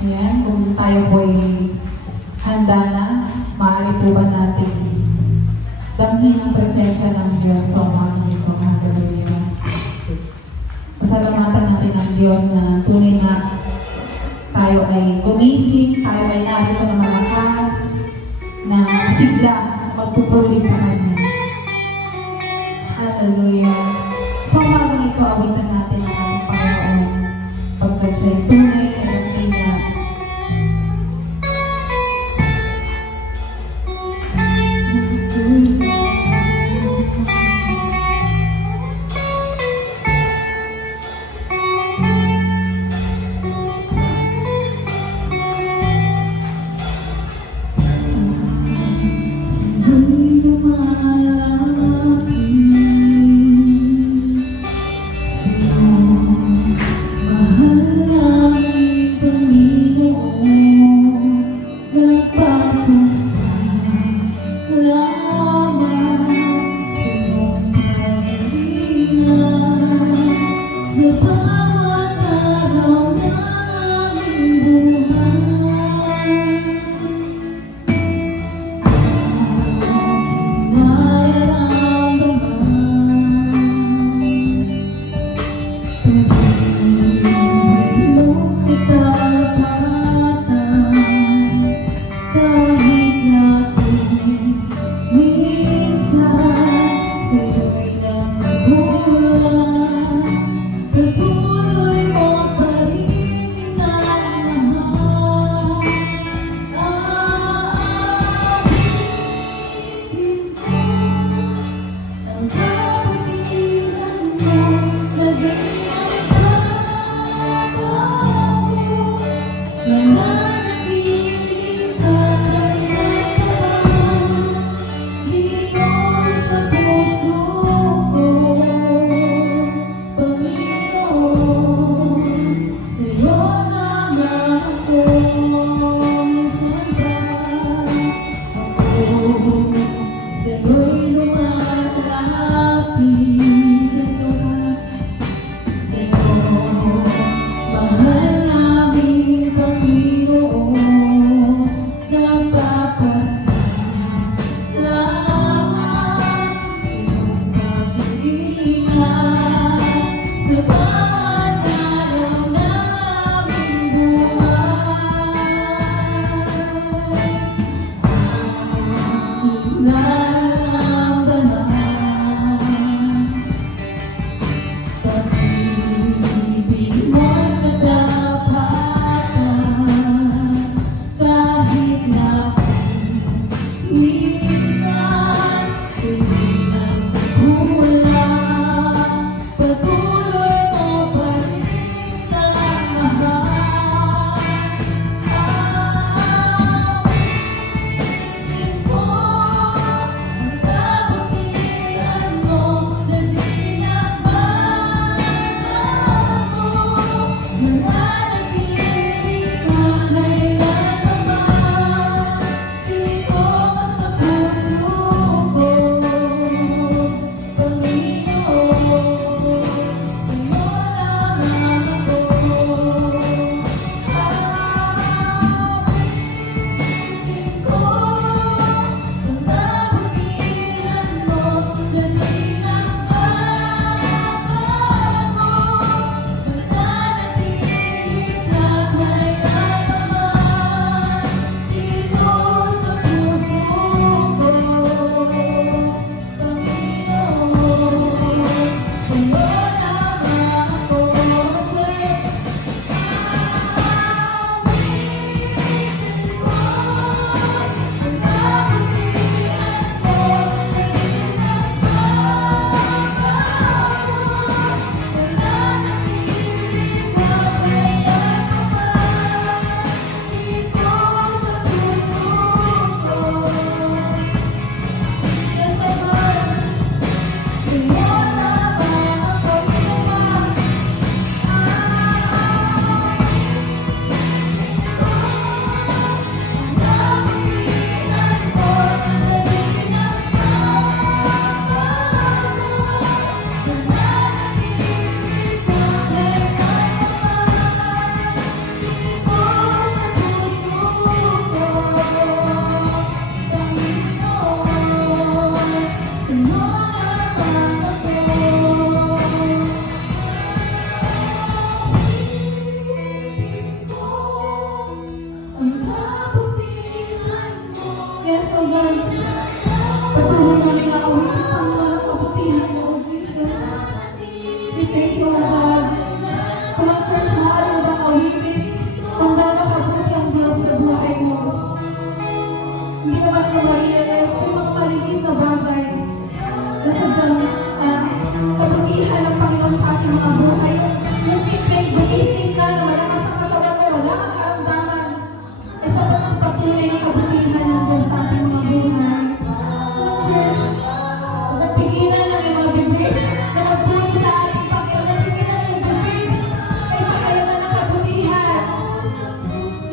Ayan, kung tayo po'y handa na, maaari po ba natin damhin ang presensya ng Diyos sa mga ito, hallelujah. Pasalamatan natin ang Diyos na tunay na tayo ay gumising, tayo ay narito na malakas, na sigla magpupuli sa Kanya. Hallelujah. Sa umagang ito, awitan natin ang ating Panginoon pagkat siya'y tunay na dakila. Mahal na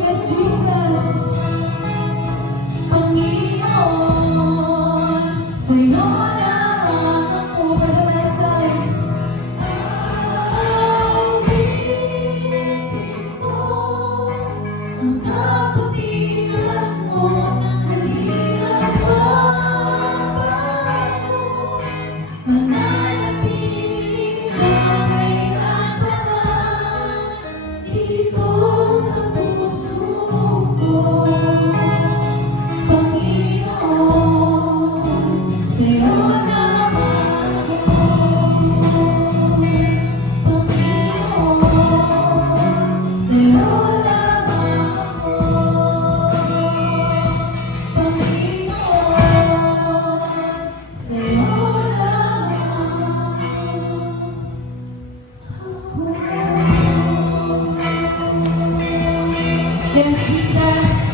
Yes, Jesus. Panginoon, sa'yo lamang ako. For the last time. Awitin ko ang kaputiran mo, naging babae mo, mananatili na kailanman dito sa puso ko. Panginoon, sa'yo lamang ako. Panginoon, sa'yo lamang ako. Panginoon, sa'yo lamang ako. Yes, Jesus.